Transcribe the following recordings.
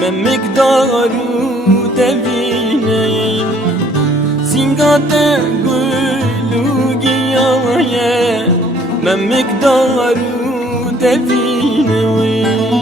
من مقدارو دوینیم سینگات گلو گیایه من مقدارو دوینیم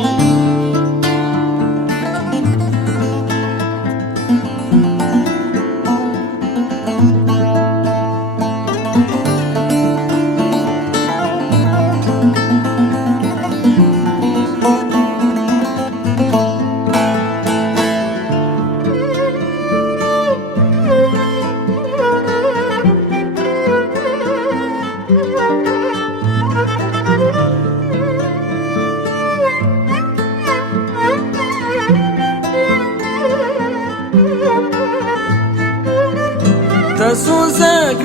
تسوزك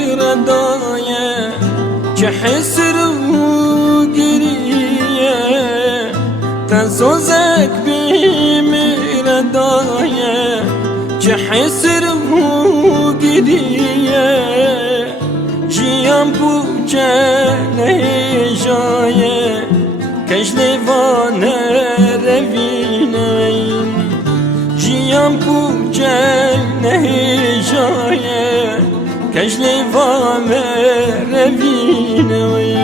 بمردايا كحسر وقرية تسوزك بمردايا كحسر وقرية جيان بوجه نهجايا كشلفانه روينين جيان بوجه نهجايا كشلفانه روينين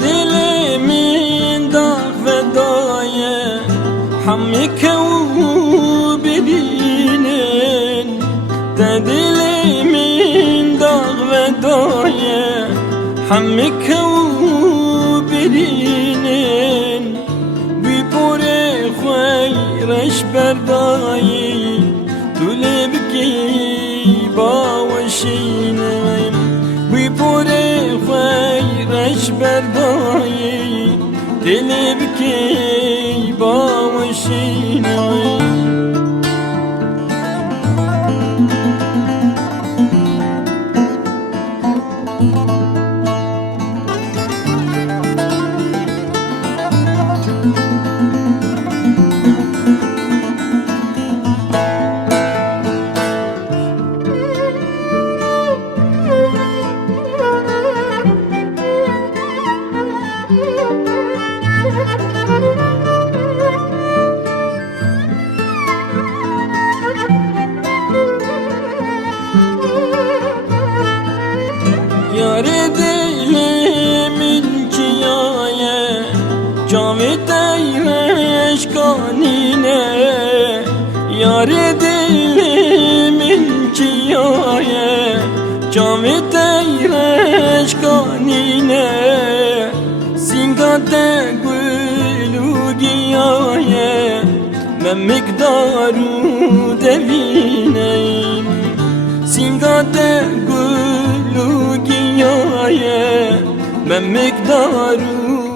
دلمين داغ فدايا حميك وبدينين دلمين داغ فدايا حميك وبدينين ببوري خيرش برداي تلبكي باوشينين ببوري خيرش برداي تلبكي باوشينين Yar dilimin kiyaye Cavit eyleş kanine Yar dilimin kiyaye Cavit eyleş kanine Singate gülü giyaye Men mikdaru devineyim Singate gülü giyaye من مقدارو